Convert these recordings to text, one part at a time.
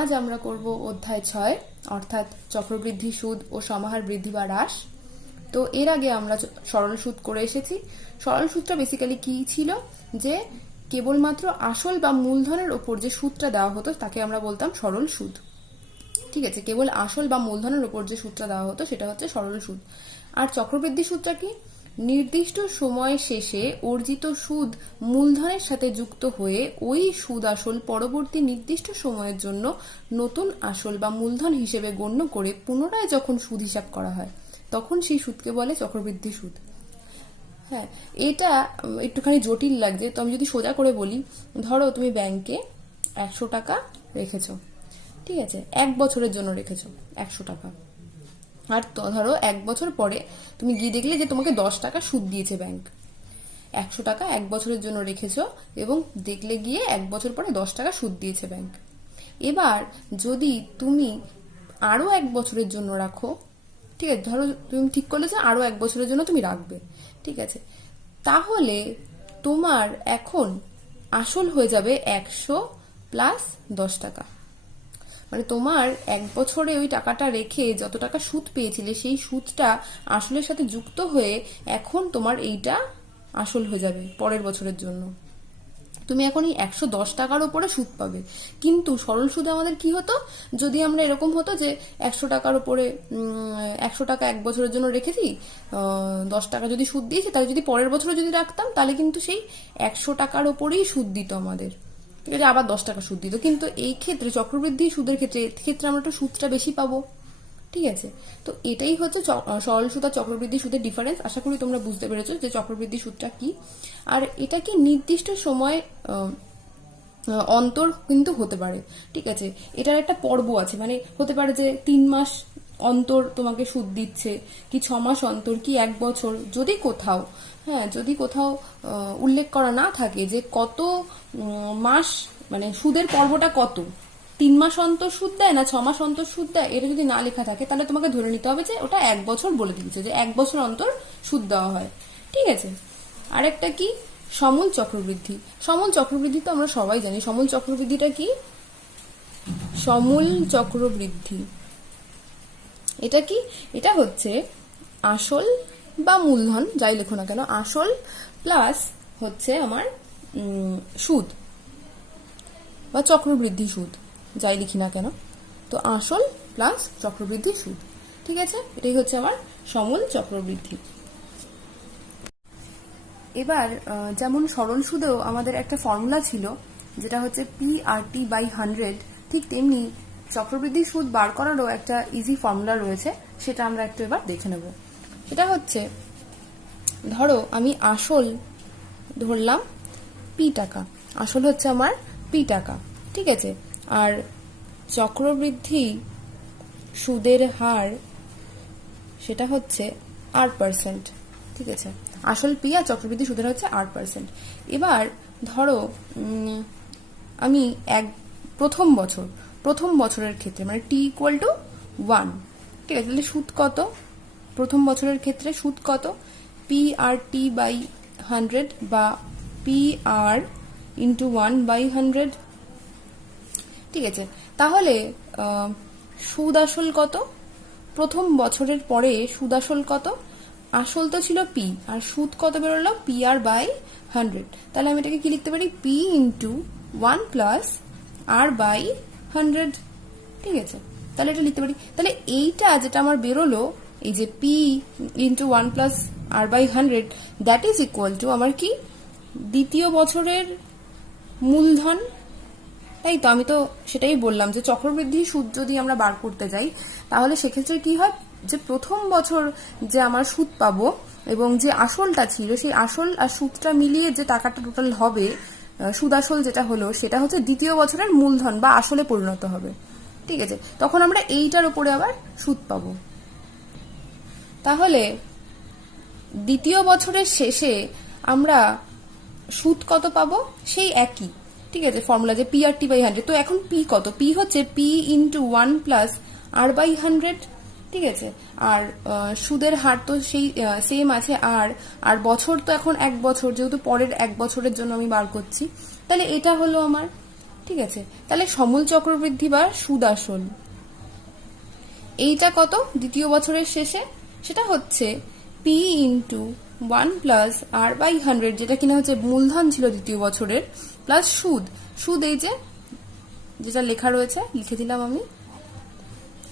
আজ আমরা করব অধ্যায় 6 অর্থাৎ চক্রবৃদ্ধি সুদ ও সমাহার বৃদ্ধি বা হ্রাস। তো এর আগে আমরা সরল সুদ করে এসেছি। সরল সুদটা বেসিক্যালি কি ছিল, যে কেবলমাত্র আসল বা মূলধনের ওপর যে সুদটা দেওয়া হতো তাকে আমরা বলতাম সরল সুদ। ঠিক আছে, কেবল আসল বা মূলধনের ওপর যে সুদটা দেওয়া হতো সেটা হচ্ছে সরল সুদ। আর চক্রবৃদ্ধি সুদটা কি? নির্দিষ্ট সময় শেষে অর্জিত সুদ মূলধনের সাথে যুক্ত হয়ে ওই সুদ আসল পরবর্তী নির্দিষ্ট সময়ের জন্য নতুন আসল বা মূলধন হিসেবে গণ্য করে পুনরায় যখন সুদ হিসাব করা হয় তখন সেই সুদকে বলে চক্রবৃদ্ধি সুদ। হ্যাঁ, এটা একটুখানি জটিল লাগছে, তো আমি যদি সোজা করে বলি, ধরো তুমি ব্যাংকে 100 টাকা রেখেছো, ঠিক আছে, 1 বছরের জন্য রেখেছো 100 টাকা। আর ধরো 1 বছর পরে তুমি গিয়ে দেখলে যে তোমাকে 10 টাকা সুদ দিয়েছে ব্যাংক। 100 টাকা 1 বছরের জন্য রেখেছো এবং দেখলে গিয়ে 1 বছর পরে 10 টাকা সুদ দিয়েছে ব্যাংক। এবার যদি তুমি আরো 1 বছরের জন্য রাখো, ঠিক আছে, ধরো তুমি ঠিক করলে যে আরো 1 বছরের জন্য তুমি রাখবে, ঠিক আছে, তাহলে তোমার এখন আসল হয়ে যাবে 100 প্লাস 10 টাকা। মানে তোমার 1 বছরে ওই টাকাটা রেখে যত টাকা সুদ পেয়েছিলে সেই সুদটা আসলের সাথে যুক্ত হয়ে এখন তোমার এইটা আসল হয়ে যাবে পরের বছরের জন্য। তুমি এখন এই 110 টাকার উপরে সুদ পাবে। কিন্তু সরল সুদে আমাদের কি হতো, যদি আমরা এরকম হতো যে 100 টাকার উপরে 100 টাকা 1 বছরের জন্য রেখেছি, 10 টাকা যদি সুদ দিয়েছি, তাহলে যদি পরের বছরে যদি রাখতাম তাহলে কিন্তু সেই 100 টাকার উপরেই সুদ দিত আমাদের, ঠিক আছে, আবার 10 টাকা সুদ দিত। কিন্তু এই ক্ষেত্রে চক্রবৃদ্ধি সুদের ক্ষেত্রে আমরা একটু সুদটা বেশি পাবো, ঠিক আছে। তো এটাই হচ্ছে সরল সুদ আর চক্রবৃদ্ধি সুদের ডিফারেন্স। আশা করি তোমরা বুঝতে পেরেছো যে চক্রবৃদ্ধি সুদটা কি। আর এটা কি নির্দিষ্ট সময় অন্তর কিন্তু হতে পারে, ঠিক আছে, এটার একটা পর্ব আছে, মানে হতে পারে যে 3 মাস অন্তর তোমাকে সুদ দিচ্ছে, কি 6 মাস অন্তর, কি 1 বছর। যদি কোথাও যদি কোথাও উল্লেখ করা না থাকে যে কত মাস, মানে সুদের পর্বটা কত, 3 মাস অন্তর সুদ দেয় না 6 মাস অন্তর সুদ দেয়, এটা যদি না লেখা থাকে তাহলে তোমাকে ধরে নিতে হবে যে ওটা 1 বছর বলে দিয়েছে, যে 1 বছর অন্তর সুদ দেওয়া হয়, ঠিক আছে। আরেকটা কি, সমূল চক্রবৃদ্ধি। সমূল চক্রবৃদ্ধি তো আমরা সবাই জানি। সমূল চক্রবৃদ্ধিটা কি? সমূল চক্রবৃদ্ধি এটা কি? এটা হচ্ছে আসল বা মূলধন যাই লেখো না কেন, আসল প্লাস হচ্ছে আমার সুদ বা চক্রবৃদ্ধি সুদ যাই লিখি না কেন, তো আসল প্লাস চক্রবৃদ্ধি সুদ, ঠিক আছে, এটাই হচ্ছে আমার সমূল চক্রবৃদ্ধি। এবার যেমন সরল সুদেও আমাদের একটা ফর্মুলা ছিল যেটা হচ্ছে PRT/100, ঠিক তেমনি চক্রবৃদ্ধি সুদ বার করারও একটা ইজি ফর্মুলা রয়েছে, সেটা আমরা একটু এবার দেখে নেব। সেটা হচ্ছে, ধরো আমি আসল ধরলাম P টাকা, আসল হচ্ছে আমার P টাকা, ঠিক আছে, আর চক্রবৃদ্ধি সুদের হার সেটা হচ্ছে R%, ঠিক আছে, আসল পি আর চক্রবৃদ্ধি সুদের হচ্ছে R%। এবার ধরো আমি প্রথম বছরের ক্ষেত্রে মানে T=1, ঠিক আছে, তাহলে সুদ কত প্রথম বছরের ক্ষেত্রে? সুদ কত? PRT/100 বা PR×1/100, ঠিক আছে। তাহলে সুদ আসল কত প্রথম বছরের পরে? সুদ আসল কত? আসল তো ছিল P, আর সুদ কত বেরোলো? PR/100। তাহলে আমি এটাকে কি লিখতে পারি? P×1 প্লাস R/100, ঠিক আছে, তাহলে এটা লিখতে পারি। তাহলে এইটা যেটা আমার বেরোলো, এই যে P×1 plus R/100, that is equal two আমার কি? দ্বিতীয় বছরের মূলধন, তাই তো। আমি তো সেটাই বললাম যে চক্রবৃদ্ধি সুদ যদি আমরা বার করতে যাই তাহলে সেক্ষেত্রে কি হয়, যে প্রথম বছর যে আমার সুদ পাবো এবং যে আসলটা ছিল সেই আসল আর সুদটা মিলিয়ে যে টাকাটা টোটাল হবে, সুদ আসল যেটা হলো, সেটা হচ্ছে দ্বিতীয় বছরের মূলধন বা আসলে পরিণত হবে, ঠিক আছে। তখন আমরা এইটার উপরে আবার সুদ পাবো। তাহলে দ্বিতীয় বছরের শেষে আমরা সুদ কত পাবো? সেই একই, ঠিক আছে, ফর্মুলা যে PRT/100। তো এখন P কত? P হচ্ছে P×1 প্লাস R/100, ঠিক আছে, আর সুদের হার তো সেই সেম আছে, আর বছর তো এখন 1 বছর, যেহেতু পরের 1 বছরের জন্য আমি বার করছি, তাহলে এটা হলো আমার ঠিক আছে, তাহলে সমূল চক্রবৃদ্ধি বা সুদ আসল এইটা কত দ্বিতীয় বছরের শেষে? সেটা হচ্ছে পি ইন্টু 1+r/100, যেটা কিনা হচ্ছে মূলধন ছিল দ্বিতীয় বছরের, প্লাস সুদ। সুদ এই যে যেটা লেখা রয়েছে লিখে দিলাম আমি,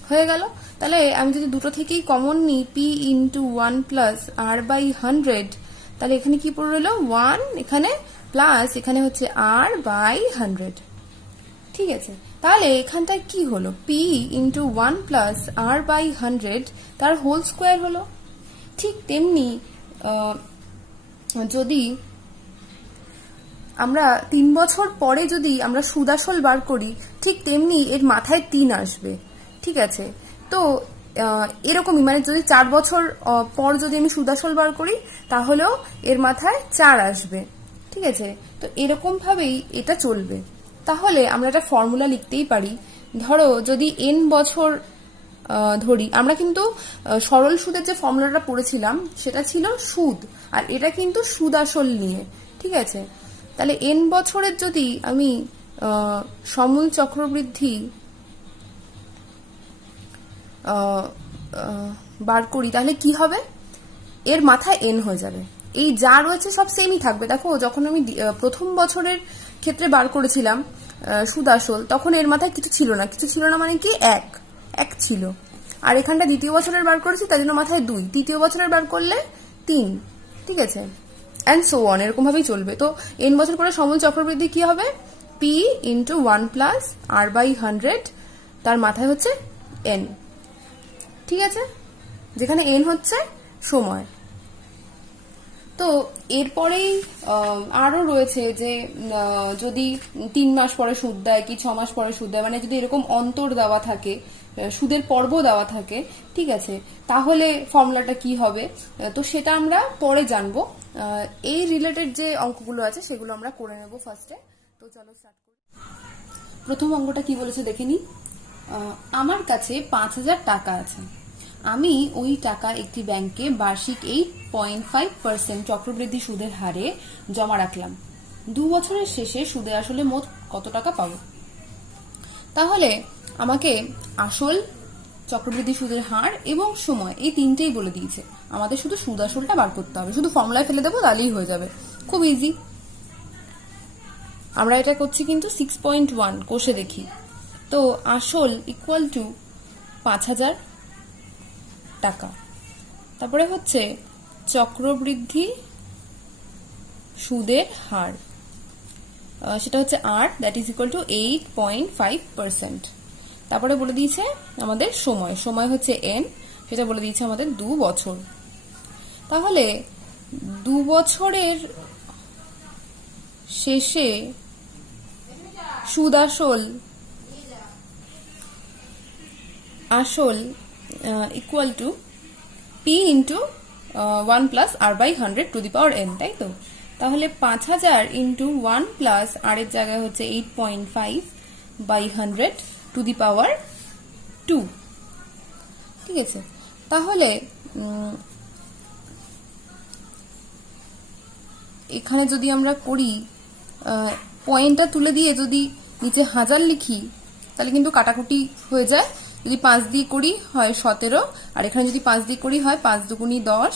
হয়ে গেল। তাহলে আমি যদি দুটো থেকেই কমন নিই, পি ইন্টু 1+r/100, তাহলে এখানে কি পড়ে রইল 1, এখানে প্লাস এখানে হচ্ছে r/100। ঠিক আছে, তাহলে এখানটায় কি হলো, পি ইন্টু 1+r/100 তার হোল স্কোয়ার হলো। ঠিক তেমনি যদি আমরা 3 বছর পরে যদি আমরা সুদ আসল বার করি, ঠিক তেমনি এর মাথায় 3 আসবে। ঠিক আছে, তো এরকমই মানে যদি 4 বছর পর যদি আমি সুদ আসল বার করি, তাহলেও এর মাথায় 4 আসবে। ঠিক আছে, তো এরকম ভাবেই এটা চলবে। তাহলে আমরা একটা ফর্মুলা লিখতেই পারি। ধরো যদি n বছর ধরি, আমরা কিন্তু সরল সুদের যে ফর্মুলাটা পড়েছিলাম সেটা ছিল সুদ, আর এটা কিন্তু সুদ আসল নিয়ে। ঠিক আছে, তাহলে n বছরের যদি আমি সমূল চক্রবৃদ্ধি বার করি, তাহলে কি হবে, এর মাথায় n হয়ে যাবে। এই যা রয়েছে সব সেমই থাকবে। দেখো যখন আমি প্রথম বছরের ক্ষেত্রে বার করেছিলাম সুদ আসল, তখন এর মাথায় কিছু ছিল না। কিছু ছিল না মানে কি, এক ছিল। আর এখানটা দ্বিতীয় বছরের বার করেছি, তাই জন্য মাথায় 2, তৃতীয় বছরের বার করলে 3। ঠিক আছে, অ্যান্ড সো অন, এরকম ভাবেই চলবে। তো n বছর পরে সমূল চক্রবৃদ্ধি কি হবে, p ইন্টু 1+r/100, তার মাথায় হচ্ছে n। ঠিক আছে, যেখানে n হচ্ছে সময়। তো এরপরেই আরো রয়েছে যে যদি 3 মাস পরে সুদ দেয় কি 6 মাস পরে সুদ দেয়, মানে যদি এরকম অন্তর দেওয়া থাকে, সুদের পর্ব দেওয়া থাকে, ঠিক আছে, তাহলে ফর্মুলাটা কি হবে, তো সেটা আমরা পরে জানবো। এই রিলেটেড যে অঙ্কগুলো আছে সেগুলো আমরা করে নেব ফার্স্টে। তো চলো স্টার্ট করি। প্রথম অঙ্কটা কি বলেছে দেখে নি। আমার কাছে 5,000 টাকা আছে। আমি ওই টাকা একটি ব্যাংকে বার্ষিক 8.5% চক্রবৃদ্ধি সুদের হারে জমা রাখলাম। 2 বছরের শেষে সুদে আসলে মোট কত টাকা পাবো? তাহলে আমাকে আসল, চক্রবৃদ্ধি সুদের হার এবং সময় এই তিনটেই বলে দিয়েছে। আমাদের শুধু সুদ আসলটা বার করতে হবে, শুধু ফর্মুলায় ফেলে দেবো, তাহলেই হয়ে যাবে, খুব ইজি। আমরা এটা করছি কিন্তু 6.1 কোষে দেখি। তো আসল ইকুয়াল টু 5,000 টাকা, তারপরে হচ্ছে চক্রবৃদ্ধি সুদের হার, সেটা হচ্ছে r, that is equal two 8.5%। তারপরে বলে দিয়েছে আমাদের সময়, সময় হচ্ছে n, সেটা বলে দিয়েছে আমাদের 2 বছর। তাহলে 2 বছরের শেষে সুদ আসল equal to p into 1+r/100 two the power n, তাই তো? তাহলে 5,000 ইন্টু 1+ r এর জায়গায় হচ্ছে 8.5/100 টু দি পাওয়ার 2। ঠিক আছে, তাহলে এখানে যদি আমরা করি, পয়েন্টটা তুলে দিয়ে যদি নিচে 1000 লিখি, তাহলে কিন্তু কাটাকুটি হয়ে যায়। যদি 5 দিয়ে করি হয় 17, আর এখানে যদি 5 দিয়ে করি হয় 5 দুগুণী 10,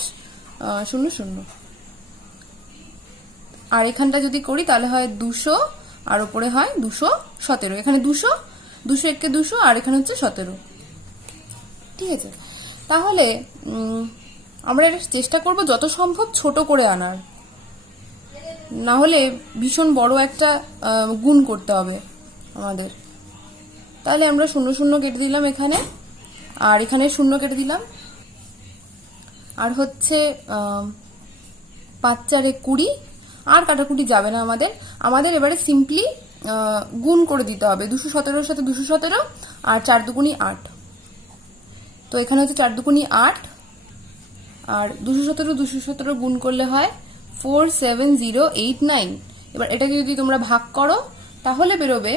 00। আর এখানটা যদি করি তাহলে হয় 200, আর উপরে হয় 217। এখানে 200, 200 একে 200, আর এখানে হচ্ছে 17। ঠিক আছে, তাহলে আমরা এটা চেষ্টা করব যত সম্ভব ছোট করে আনার, না হলে ভীষণ বড় একটা গুণ করতে হবে আমাদের। তাহলে আমরা 0 কেটে দিলাম এখানে, আর এখানে 0 কেটে দিলাম, আর হচ্ছে 5 4 20, আর কাটাকুটি যাবে না আমাদের এবারে সিম্পলি গুণ করে দিতে হবে। 217 এর সাথে 217, আর 4 দুগুণী 8। তো এখানে হচ্ছে 4 দুগুণী 8, আর 217 গুণ করলে হয় 47089। এবার এটাকে যদি তোমরা ভাগ করো তাহলে বেরোবে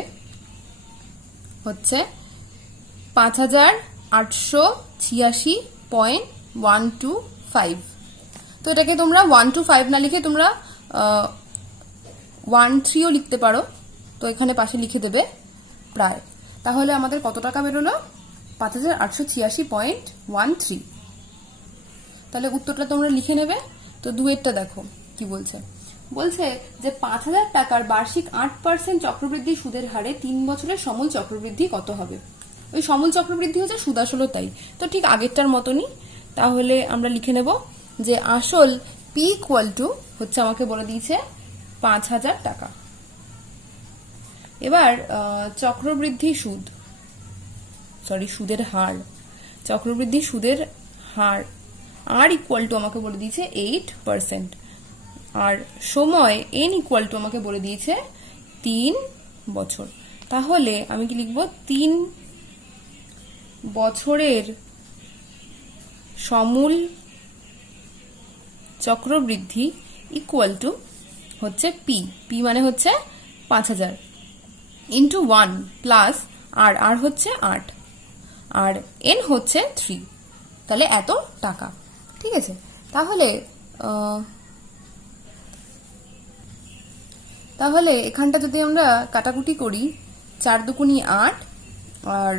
হচ্ছে 5,886.125। তো এটাকে তোমরা 125 না লিখে তোমরা 13ও লিখতে পারো, তো এখানে পাশে লিখে দেবে প্রায়। তাহলে আমাদের কত টাকা বেরোলো? 5886.13। তাহলে উত্তরটা তোমরা লিখে নেবে। তো দুয়েরটা দেখো কি বলছে। বলছে যে 5000 টাকার বার্ষিক 8% চক্রবৃদ্ধি সুদের হারে 3 বছরের সমূল চক্রবৃদ্ধি কত হবে? ওই সমূল চক্রবৃদ্ধি হচ্ছে সুদ আসলও তাই, তো ঠিক আগেরটার মতনই। তাহলে আমরা লিখে নেব যে আসল পি ইকুয়াল টু হচ্ছে আমাকে বলে দিয়েছে 5000 টাকা। এবার চক্রবৃদ্ধি সুদ, সুদের হার, চক্রবৃদ্ধি সুদের হার আর ইকুয়াল টু আমাকে বলে দিয়েছে 8%, আর সময় এন ইকুয়াল টু আমাকে বলে দিয়েছে 3 বছর। তাহলে আমি কি লিখবো? 3 বছরের সমূল চক্রবৃদ্ধি ইকুয়াল টু হচ্ছে পি, পি মানে হচ্ছে 5000 ইন্টু 1 প্লাস আর হচ্ছে 8 আর এন হচ্ছে 3, তাহলে এত টাকা। ঠিক আছে, তাহলে এখানটা যদি আমরা কাটাকুটি করি, 4 দুগুণি 8 আর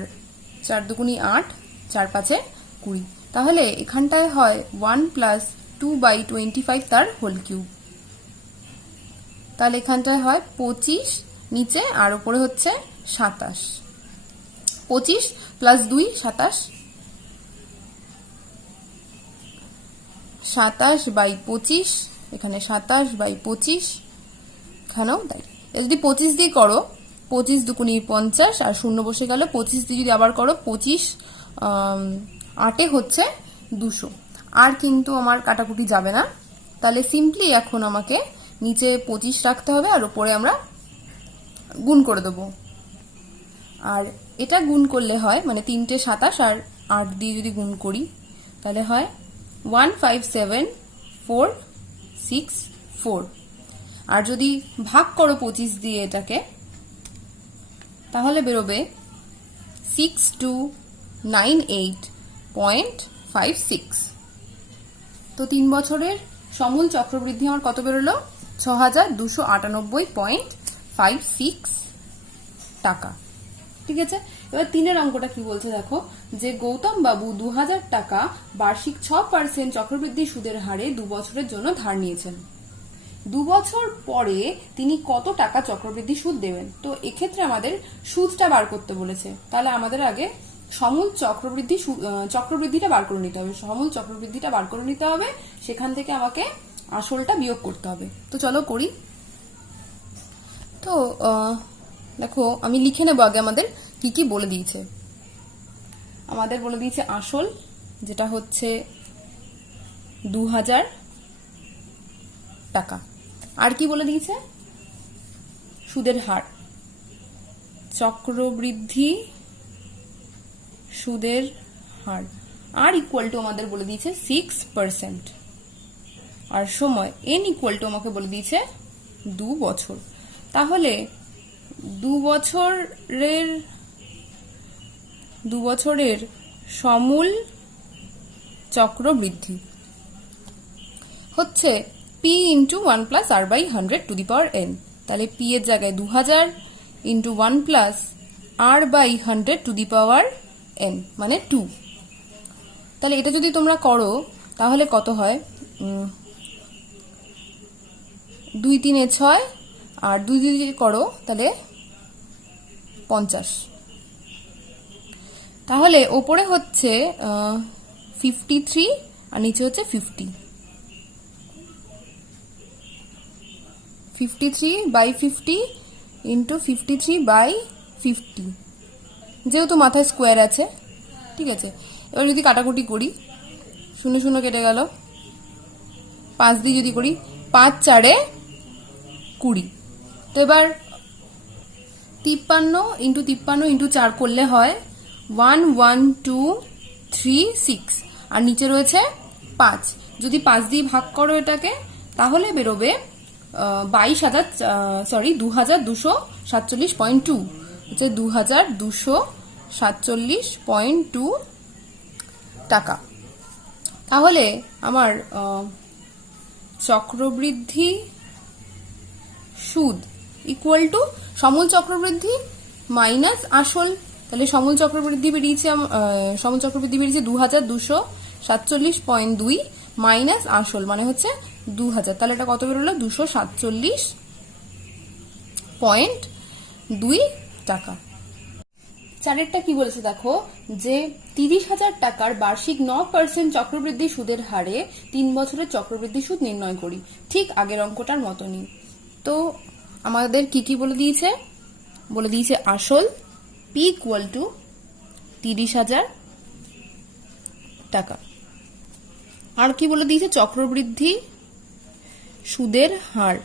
4 দুগুণি 8, 4 5 20, তাহলে এখানটায় হয় 1 প্লাস 2/25 তার হোল কিউব। তাহলে এখানটায় হয় 25 নিচে আর উপরে হচ্ছে 27, 25 প্লাস 2 27, 27/25, এখানে 27/25, এখানেও তাই। যদি 25 দিয়ে করো, 25 দুগুণি 50 আর শূন্য বসে গেল, 25 দিয়ে যদি আবার করো 25 8 হচ্ছে 200, আর কিন্তু আমার কাটাকুটি যাবে না। তাহলে সিম্পলি এখন আমাকে নিচে 25 রাখতে হবে আর উপরে আমরা গুণ করে দেবো। আর এটা গুণ করলে হয় মানে 3টে 27 আর 8 দিয়ে যদি গুণ করি তাহলে হয় 157464, আর যদি ভাগ করো 25 দিয়ে এটাকে তাহলে বেরোবে 6298.56। তো 3 বছরের সমূল চক্রবৃদ্ধি আমার কত বেরোলো? 6298.56 টাকা। ঠিক আছে, এবার 3 অঙ্কটা কি বলছে দেখো, যে গৌতম বাবু 2000 টাকা বার্ষিক 6% চক্রবৃদ্ধি সুদের হারে 2 বছরের জন্য ধার নিয়েছেন। 2 বছর পরে তিনি কত টাকা চক্রবৃদ্ধি সুদ দেবেন? তো এক্ষেত্রে আমাদের সুদটা বার করতে বলেছে, তাহলে আমাদের আগে সমূল চক্রবৃদ্ধিটা বার করে নিতে হবে। সমূল চক্রবৃদ্ধিটা বার করে নিতে হবে, সেখান থেকে আমাকে আসলটা বিয়োগ করতে হবে। তো চলো করি। তো দেখো আমি লিখে নেব আগে আমাদের কি কি বলে দিয়েছে। আমাদের বলে দিয়েছে আসল, যেটা হচ্ছে 2000 টাকা। আর কি বলে দিয়েছে? সুদের হার, চক্রবৃদ্ধি সুদের হার, আর ইকুয়াল টু আমাদের বলে দিয়েছে 6%, আর সময় এন ইকুয়াল টু আমাকে বলে দিয়েছে 2 বছর। তাহলে 2 বছরের সমূল চক্রবৃদ্ধি হচ্ছে P into 1 plus R by 100 to the power N. তাহলে পি এর জায়গায় 2000 into 1 plus R by 100 to the power N মানে 2। তাহলে এটা যদি তোমরা করো তাহলে কত হয়? 2 3 6 আর 2 যদি করো তাহলে 50। তাহলে ওপরে হচ্ছে 53 আর নিচে হচ্ছে 50। 53/50 ইন্টু 53/50, যেহেতু মাথায় স্কোয়ার আছে। ঠিক আছে, এবার যদি কাটাকুটি করি, 0 0 কেটে গেল, 5 দিয়ে যদি করি 5 4 20। তো এবার 53 ইন্টু 53 ইন্টু 4 করলে হয় 11236, আর নিচে রয়েছে 5। যদি 5 দিয়ে ভাগ করো এটাকে তাহলে বেরোবে 2247.2 হচ্ছে 2247.2 টাকা। তাহলে আমার চক্রবৃদ্ধি সুদ ইকুয়াল টু সমূল চক্রবৃদ্ধি মাইনাস আসল। তাহলে সমূল চক্রবৃদ্ধি বেরিয়েছে 2247.2 মাইনাস আসল মানে হচ্ছে 2000। তাহলে এটা কত বেরোলো? 247.2 টাকা। চারেরটা কি বলেছে দেখো, যে 30,000 টাকার বার্ষিক 9% চক্রবৃদ্ধি সুদের হারে 3 বছরের চক্রবৃদ্ধি সুদ নির্ণয় করি। ঠিক আগের অঙ্কটার মতনই। তো আমাদের কি কি বলে দিয়েছে? বলে দিয়েছে আসল পি ইকুয়াল টু 30,000 টাকা। আর কি বলে দিয়েছে? চক্রবৃদ্ধি সুদের হার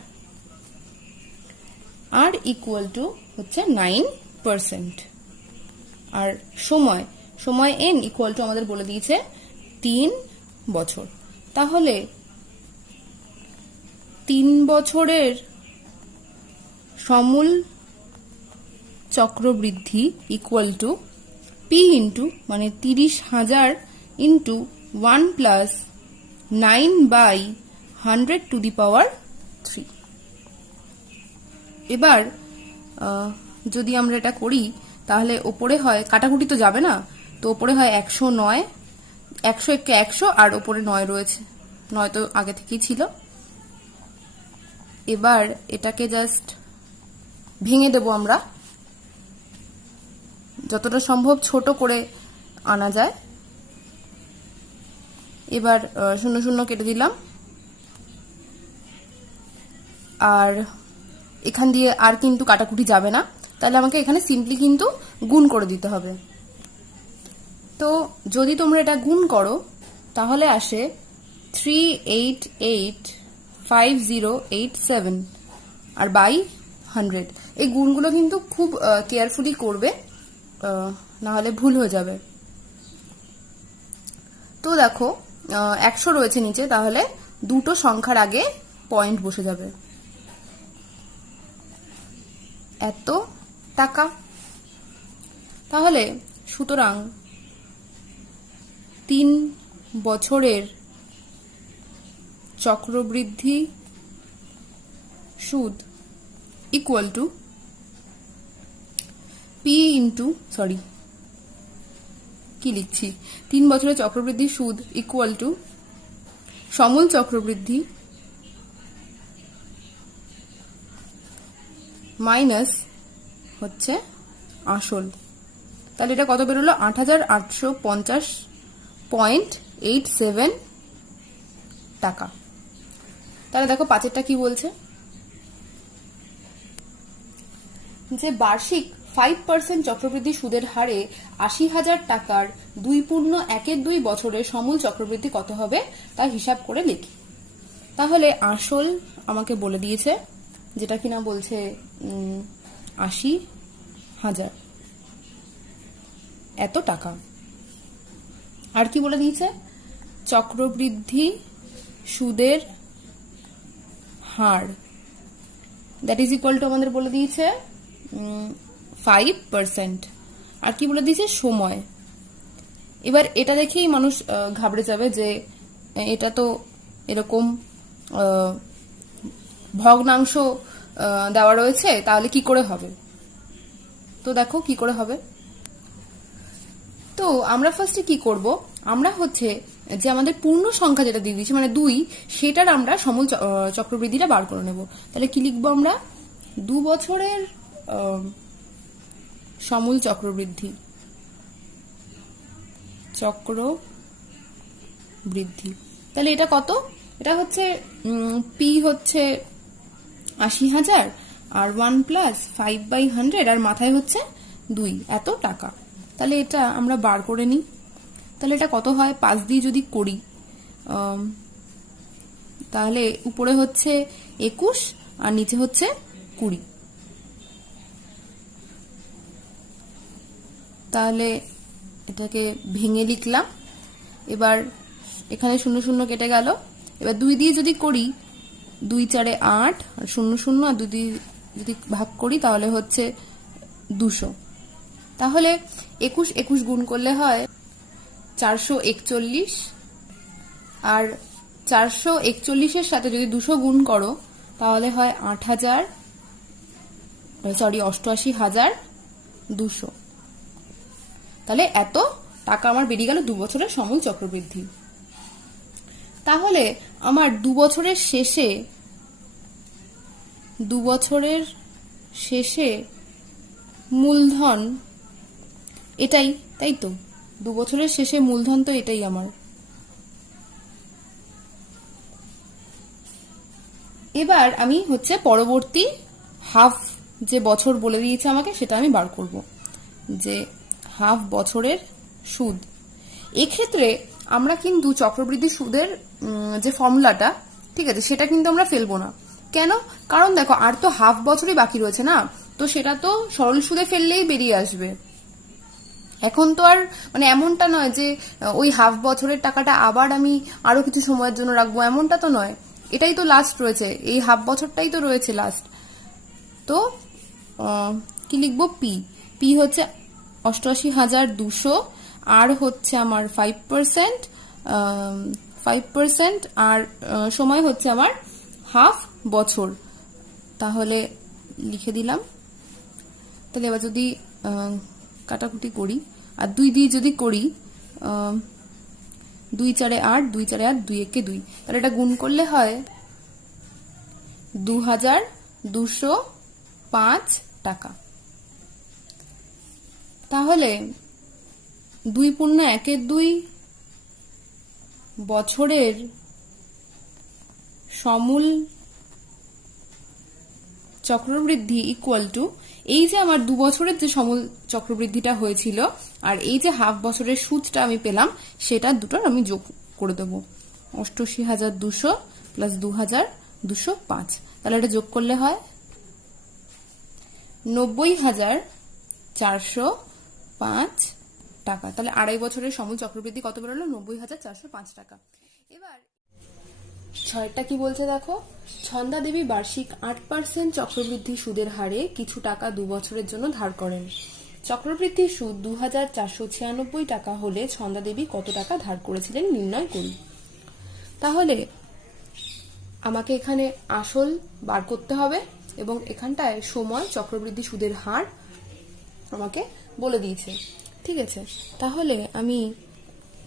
আর ইকুয়াল টু হচ্ছে 9%। আর সময় n ইকুয়াল টু আমাদের বলে দিয়েছে 3 বছর। তাহলে 3 বছরের সমূল চক্রবৃদ্ধি ইকুয়াল টু পি ইন্টু মানে 30,000 ইন্টু 1 প্লাস 9/100⁻3। এবার যদি আমরা এটা করি তাহলে ওপরে হয়, কাটাকুটি তো যাবে না, তো ওপরে হয় 109, 100 কে 100 আর ওপরে 9 রয়েছে, 9 তো আগে থেকেই ছিল। এবার এটাকে জাস্ট ভেঙে দেব আমরা, যতটা সম্ভব ছোট করে আনা যায়। এবার 0 0 কেটে দিলাম, আর এখান দিয়ে আর কিন্তু কাটাকুটি যাবে না, তাহলে আমাকে এখানে সিম্পলি কিন্তু গুণ করে দিতে হবে। তো যদি তোমরা এটা গুণ করো তাহলে আসে 3885087 আর বাই 100। এই গুণগুলো কিন্তু খুব কেয়ারফুলি করবে, না হলে ভুল হয়ে যাবে। তো দেখো 100 রয়েছে নিচে, তাহলে দুটো সংখ্যার আগে পয়েন্ট বসে যাবে। এত টাকা। তাহলে সুতরাং 3 বছরের চক্রবৃদ্ধি সুদ ইকুয়াল টু পি ইন্টু কি লিখছি, 3 বছরের চক্রবৃদ্ধি সুদ ইকুয়াল টু সমূল চক্রবৃদ্ধি মাইনাস হচ্ছে আসল। তাহলে এটা কত বেরোলো? 8,850.87 টাকা। তাহলে দেখো 5এরটা কি বলছে, যে বার্ষিক 5% চক্রবৃদ্ধি সুদের হারে 80,000 টাকার 2.1 বছরের সমূল চক্রবৃদ্ধি কত হবে তা হিসাব করে লিখি। তাহলে আসল আমাকে বলে দিয়েছে, যেটা কিনা বলছে 80,000 এত টাকা। আর কি বলে দিয়েছে? চক্রবৃদ্ধি সুদের হার, দ্যাট ইজ ইকুয়াল টু আমাদের বলে দিয়েছে 5%। আর কি বলে দিয়েছে? সময়। এবার এটা দেখেই মানুষ ঘাবড়ে যাবে যে এটা তো এরকম ভগ্নাংশ দেওয়া রয়েছে, তাহলে কি করে হবে? তো দেখো কি করে হবে। তো আমরা ফার্স্টে কি করব, আমরা হচ্ছে যে আমাদের পূর্ণ সংখ্যা যেটা দিয়ে দিয়েছে মানে 2, সেটার আমরা সমূল চক্রবৃদ্ধিটা বার করে নেব। তাহলে কি লিখবো আমরা? 2 বছরের সমূল চক্রবৃদ্ধি তাহলে এটা কত? এটা হচ্ছে পি হচ্ছে 80,000 আর 1 প্লাস 5/100 আর মাথায় হচ্ছে 2, এত টাকা। তাহলে এটা আমরা বার করে নিই। তাহলে এটা কত হয়? 5 দিয়ে যদি করি তাহলে উপরে হচ্ছে 21 আর নিচে হচ্ছে 20। তাহলে এটাকে ভেঙে লিখলাম। এবার এখানে 0 0 কেটে গেল। এবার 2 দিয়ে যদি করি, 2 4 8 আর 0 0 আর 2 দিয়ে যদি ভাগ করি তাহলে হচ্ছে 200। তাহলে 21 গুণ করলে হয় 441, আর 441 এর সাথে যদি 200 গুণ করো তাহলে হয় 8,000 88,200। তাহলে এত টাকা আমার বেরিয়ে গেল 2 বছরের সমূল চক্রবৃদ্ধি। তাহলে আমার 2 বছরের শেষে মূলধন এটাই, তাই তো? 2 বছরের শেষে মূলধন তো এটাই আমার। এবার আমি হচ্ছে পরবর্তী হাফ যে বছর বলে দিয়েছে আমাকে সেটা আমি বার করব, যে হাফ বছরের সুদ। এক্ষেত্রে আমরা কিন্তু চক্রবৃদ্ধি সুদের যে ফর্মুলাটা, ঠিক আছে, সেটা কিন্তু আমরা ফেলবো না। কেন? কারণ দেখো আর তো হাফ বছরই বাকি রয়েছে না, তো সেটা তো সরল সুদে ফেললেই বেরিয়ে আসবে। এখন তো আর মানে এমনটা নয় যে ওই হাফ বছরের টাকাটা আবার আমি আরো কিছু সময়ের জন্য রাখবো, এমনটা তো নয়। এটাই তো লাস্ট রয়েছে, এই হাফ বছরটাই তো রয়েছে লাস্ট। তো কি লিখবো? পি হচ্ছে 88,200, আর হচ্ছে আমার 5%, আর সময় হচ্ছে আমার হাফ বছর। তাহলে লিখে দিলাম। তাহলে এবার যদি কাটাকুটি করি আর 2 দিয়ে যদি করি, 2 4 8, 2 4 8, 2 1 2, তাহলে এটা গুণ করলে হয় 2,205 টাকা। তাহলে 2 পূর্ণ 1 2 বছরের সমূল চক্রবৃদ্ধি ইকুয়াল টু, এই যে আমার 2 বছরের যে সমূল চক্রবৃদ্ধিটা হয়েছিল আর এই যে হাফ বছরের সুদটা আমি পেলাম, সেটা দুটোর আমি যোগ করে দেবো। 88,200 প্লাস 2,205, তাহলে এটা যোগ করলে হয় 90,405 টাকা। তাহলে 2.5 বছরের সমূল চক্রবৃদ্ধি কত বেরোলো? 90,405 টাকা। এবার 6টা কি বলছে দেখো, ছন্দা দেবী বার্ষিক 8% চক্রবৃদ্ধি সুদের হারে কিছু টাকা 2 বছরের জন্য ধার করেন। চক্রবৃদ্ধি সুদ 2,496 টাকা হলে ছন্দা দেবী কত টাকা ধার করেছিলেন নির্ণয় করুন। তাহলে আমাকে এখানে আসল বার করতে হবে এবং এখানটায় সময় চক্রবৃদ্ধি সুদের হার আমাকে বলে দিয়েছে, ঠিক আছে। তাহলে আমি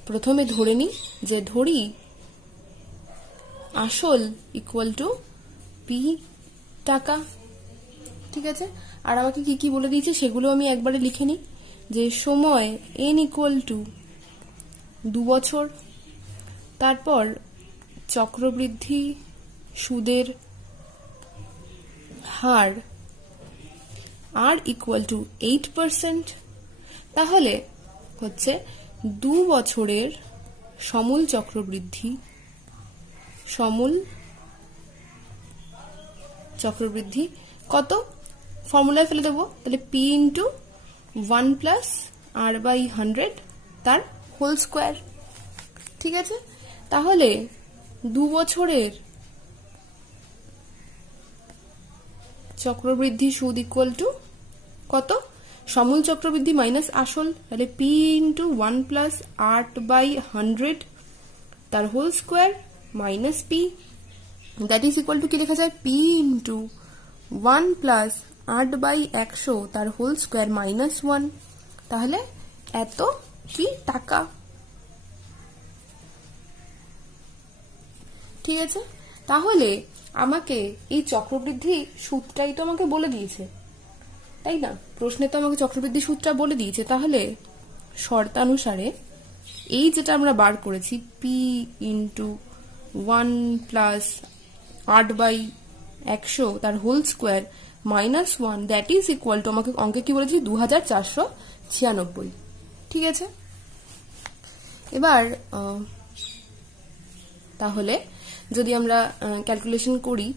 প্রথমে ধরে নিই, যে ধরি আসল ইকুয়াল টু পি টাকা, ঠিক আছে। আর আমাকে কি কি বলে দিয়েছে সেগুলো আমি একবারে লিখে নিই, যে সময় এন ইকুয়াল টু 2 বছর, তারপর চক্রবৃদ্ধি সুদের হার আর ইকুয়াল টু 8%। তাহলে হচ্ছে 2 বছরের সমূল চক্রবৃদ্ধি কত? ফর্মুলায় ফেলে দেবো। তাহলে P into 1 plus R by 100 তার হোল স্কোয়ার, ঠিক আছে। তাহলে 2 বছরের চক্রবৃদ্ধি সুদ ইকুয়াল টু কত? সমূল চক্রবৃদ্ধি মাইনাস আসল, তাহলে পি ইন্টু 1 প্লাস 8/100 তার whole square minus P, that is equal to কি লেখা যায়? পি ইন্টু 1 প্লাস 8/100 তার হোল স্কোয়ার মাইনাস 1। তাহলে এত কি টাকা, ঠিক আছে। তাহলে আমাকে এই চক্রবৃদ্ধি সুদটাই তো আমাকে বলে দিয়েছে, তাই না? প্রশ্নে তো আমাকে চক্রবৃদ্ধি সুদটা বলে দিয়েছে। তাহলে শর্তানুসারে এই যেটা আমরা বার করেছি, পি ইন্টু 1 প্লাস 8/100 তার whole square minus 1, that is equal to, আমাকে অঙ্কে কি বলেছি? 2,496, ঠিক আছে। এবার তাহলে যদি আমরা ক্যালকুলেশন করি,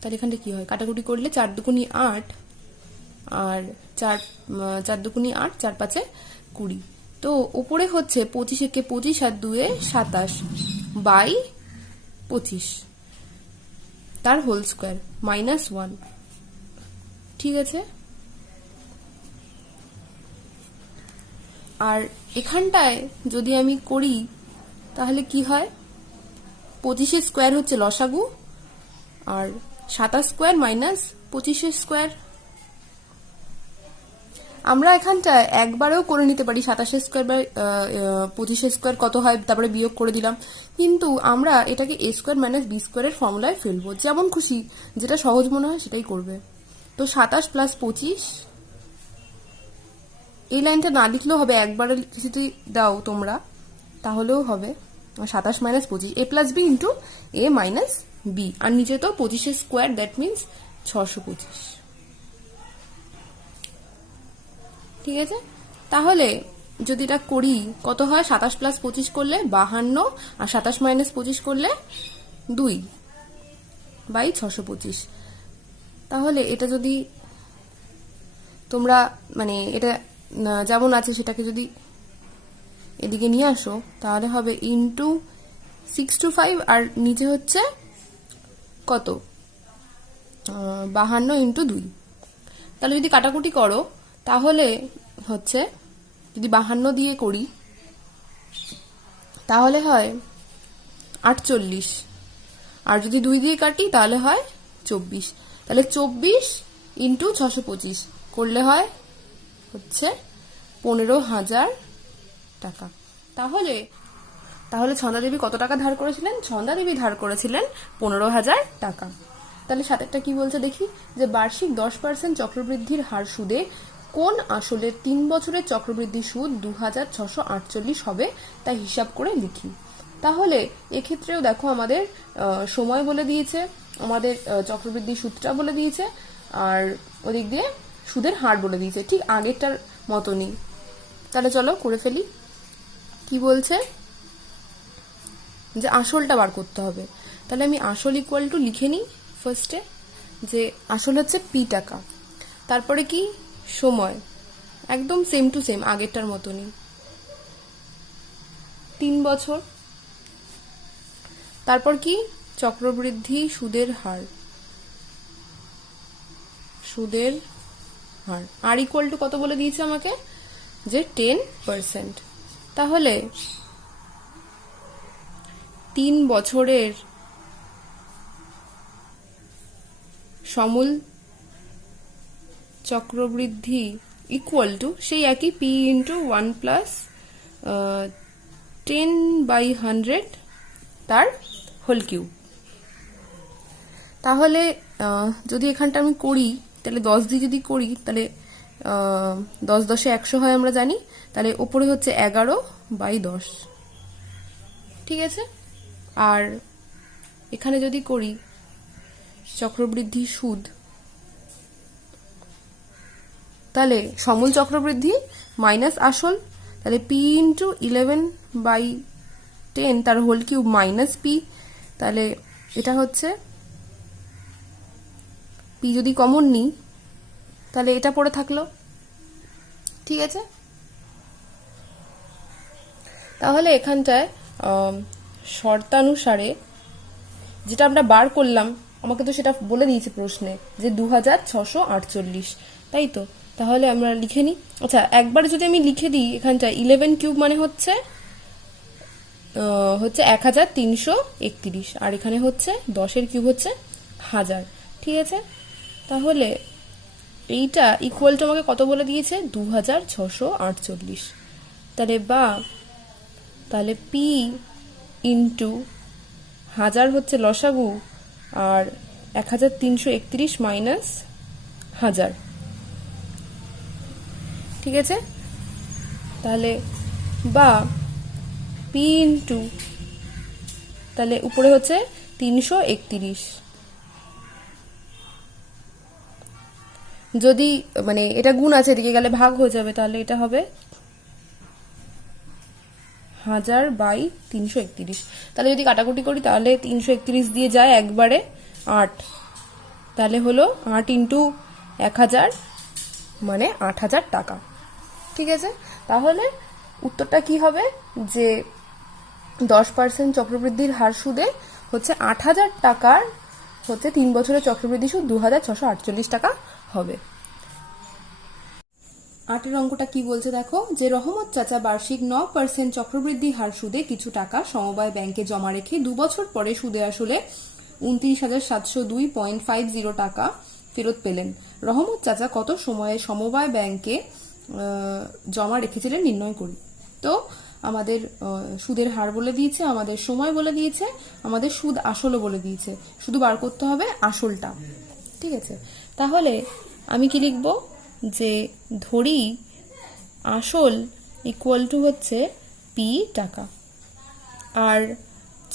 তাহলে এখানটা কি হয়? কাটাকুটি করলে 4 দুগুণি 8 আর 4 দুগুণি 8, 4 5 20। তো উপরে হচ্ছে 25 একে 25 আর 2 এ 27 বাই 25 তার হোল স্কোয়ার মাইনাস 1, ঠিক আছে। আর এখানটায় যদি আমি করি তাহলে কি হয়? 25 স্কোয়ার হচ্ছে লসাগু, আর 27 স্কোয়ার মাইনাস 25 স্কোয়ার, আমরা এখানটায় একবারেও করে নিতে পারি 27 স্কোয়ার বাই 25 স্কোয়ার কত হয়, তারপরে বিয়োগ করে দিলাম, কিন্তু আমরা এটাকে a স্কোয়ার মাইনাস বি স্কোয়ারের ফর্মুলায় ফেলবো, যেমন খুশি যেটা সহজ মনে হয় সেটাই করবে। তো 27 প্লাস 25, এই লাইনটা না লিখলেও হবে, একবারে যদি দাও তোমরা তাহলেও হবে 27 minus 25 a plus B into A minus B, আর নিচে তো 25 স্কোয়ার, দ্যাট মিনস 625। ঠিক আছে, তাহলে যদি এটা করি কত হয়, 27 প্লাস 25 করলে 52, আর 27 মাইনাস 25 করলে 2 বাই 625। তাহলে এটা যদি তোমরা মানে এটা যেমন আছে সেটাকে যদি এদিকে নিয়ে আসো তাহলে হবে ইন্টু 625, আর নিচে হচ্ছে কত 52 ইন্টু 2। তাহলে যদি কাটাকুটি করো তাহলে হচ্ছে, যদি 52 দিয়ে করি তাহলে হয় 48, আর যদি 2 দিয়ে কাটি তাহলে হয় 24। তাহলে 24 ইন্টু 625 করলে হয় হচ্ছে 15,000 টাকা। তাহলে ছন্দা দেবী কত টাকা ধার করেছিলেন? ছন্দা দেবী ধার করেছিলেন 15,000 টাকা। তাহলে সাতেরটা কি বলছে দেখি, যে বার্ষিক 10% চক্রবৃদ্ধির হার সুদে কোন আসলে 3 বছরের চক্রবৃদ্ধি সুদ 2,648 হবে তা হিসাব করে লিখি। তাহলে এক্ষেত্রেও দেখো আমাদের সময় বলে দিয়েছে, আমাদের চক্রবৃদ্ধি সুদটা বলে দিয়েছে, আর ওদিক দিয়ে সুদের হার বলে দিয়েছে, ঠিক আগেরটার মতনই। তাহলে চলো করে ফেলি। কি বলছে, যে আসলটা বার করতে হবে। তাহলে আমি আসল ইকুয়াল টু লিখে নিই ফার্স্টে, যে আসল হচ্ছে পি টাকা, তারপরে কি সময়, একদম সেম টু সেম আগেরটার মতনই 3 বছর, তারপর কি চক্রবৃদ্ধি সুদের হার, আর ইকুয়াল টু কত বলে দিয়েছে আমাকে, যে 10%। তাহলে 3 বছরের সমূল চক্রবৃদ্ধি ইকুয়াল টু সেই একই পি ইন্টু 1 প্লাস 10/100 তার হোল কিউব। তাহলে যদি এখানটা আমি করি তাহলে 10 দিয়ে যদি করি তাহলে 10 10 100 হয় আমরা জানি, তাহলে ওপরে হচ্ছে 11/10। ঠিক আছে, আর এখানে যদি করি চক্রবৃদ্ধি সুদ, তাহলে সমূল চক্রবৃদ্ধি মাইনাস আসল, তাহলে পি ইন্টু 11/10 তার হোল কিউব মাইনাস পি, তাহলে এটা হচ্ছে পি যদি কমন নিই তাহলে এটা পড়ে থাকলো। ঠিক আছে, তাহলে এখানটায় শর্তানুসারে যেটা আমরা বার করলাম, আমাকে তো সেটা বলে দিয়েছে প্রশ্নে যে 2,648, তাই তো। তাহলে আমরা লিখে নিই। আচ্ছা, একবারে যদি আমি লিখে দিই এখানটায় 11 কিউব মানে হচ্ছে 1,331, আর এখানে হচ্ছে 10 কিউব হচ্ছে 1000। ঠিক আছে, তাহলে এইটা ইকুয়াল টু আমাকে কত বলে দিয়েছে, 2,648। তাহলে পি ইন্টু 1000 হচ্ছে লসাগু, আর 1,331 মাইনাস 1000। ঠিক আছে, তাহলে বা পি ইন্টু, তাহলে উপরে হচ্ছে 331, যদি মানে এটা গুণ আছে এদিকে গেলে ভাগ হয়ে যাবে, তাহলে এটা হবে 1000/331। তাহলে যদি কাটাকুটি করি তাহলে 331 দিয়ে যায় একবারে 8, তাহলে হলো 8 ইন্টু 1000 মানে 8,000 টাকা। ঠিক আছে, তাহলে উত্তরটা কি হবে, যে 10% চক্রবৃদ্ধির হার সুদে হচ্ছে 8,000 টাকার হচ্ছে 3 বছরের চক্রবৃদ্ধি সুদ 2,648 টাকা হবে। 8 অঙ্কটা কি বলছে দেখো, যে রহমত চাচা বার্ষিক 9% চক্রবৃদ্ধি হার সুদে কিছু টাকা সমবায় ব্যাংকে জমা রেখে 2 বছর পরে সুদে আসলে 29,702.50 টাকা ফেরত পেলেন। রহমত চাচা কত সময়ে সমবায় ব্যাংকে জমা রেখেছিলেন নির্ণয় করি। তো আমাদের সুদের হার বলে দিয়েছে, আমাদের সময় বলে দিয়েছে, আমাদের সুদ আসলও বলে দিয়েছে, শুধু বার করতে হবে আসলটা। ঠিক আছে, তাহলে আমি কি লিখব, যে ধরি আসল ইকুয়াল টু হচ্ছে পি টাকা, আর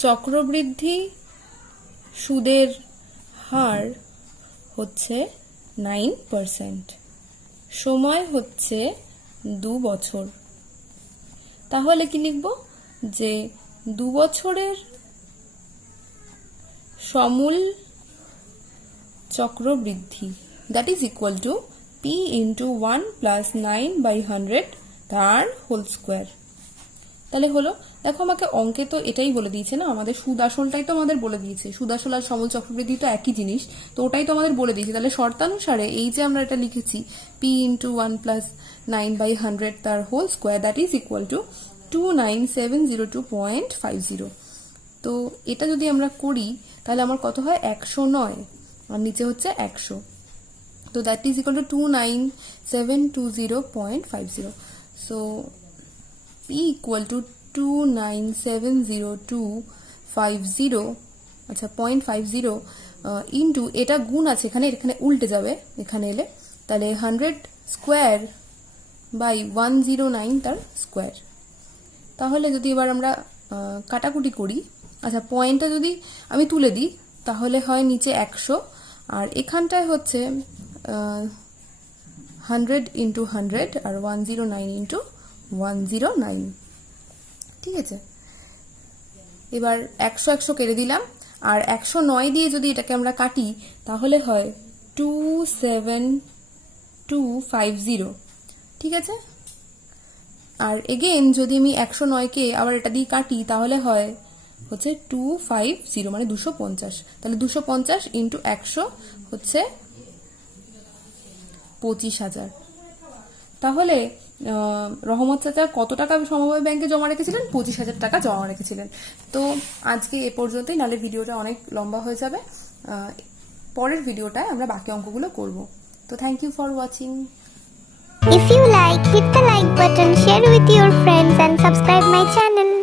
চক্রবৃদ্ধি সুদের হার হচ্ছে 9%, সময় হচ্ছে 2 বছর। তাহলে কি লিখব, যে 2 বছরের সমূল চক্রবৃদ্ধি that is equal two P into 1 plus 9/100 তার হোল স্কোয়ার। তাহলে হলো, দেখো আমাকে অঙ্কে তো এটাই বলে দিয়েছে না, আমাদের সুদ আসলটাই তো আমাদের বলে দিয়েছে, সুদ আসল আর সমূল চক্রবৃদ্ধি তো একই জিনিস, তো ওটাই তো আমাদের বলে দিয়েছে। তাহলে শর্তানুসারে এই যে আমরা এটা লিখেছি পি ইন্টু 1 প্লাস 9/100 তার whole square that is equal to 29702.50। তো এটা যদি আমরা করি তাহলে আমার কত হয়, 109, আর নিচে হচ্ছে 100, তো that is equal two 29720.50। So P equal to 2970250, আচ্ছা 0.50 ইন্টু, এটা গুণ আছে এখানে, এখানে উল্টে যাবে এখানে এলে, তাহলে 100 স্কোয়ার বাই 109 তার স্কোয়ার। তাহলে যদি এবার আমরা কাটাকুটি করি, আচ্ছা পয়েন্টটা যদি আমি তুলে দিই তাহলে হয় নিচে 100, আর এখানটায় হচ্ছে 100 ইন্টু 100 আর 109 ইন্টু 109। ঠিক আছে, এবার 100 কেটে দিলাম, আর 109 দিয়ে যদি এটাকে আমরা কাটি তাহলে হয় 27250। ঠিক আছে, আর এগেন যদি আমি 109কে আবার এটা দিয়ে কাটি তাহলে হয় হচ্ছে 250 মানে 250, তাহলে 250 ইন্টু 100 হচ্ছে 25,000। তাহলে রহমত চাচা কত টাকা সমবায় ব্যাংকে জমা রেখেছিলেন, 25,000 টাকা জমা রেখেছিলেন। তো আজকে এ পর্যন্তই, নাহলে ভিডিওটা অনেক লম্বা হয়ে যাবে। পরের ভিডিওটায় আমরা বাকি অঙ্কগুলো করব। তো thank you for watching. If you like, hit the like button, share with your friends and subscribe my channel.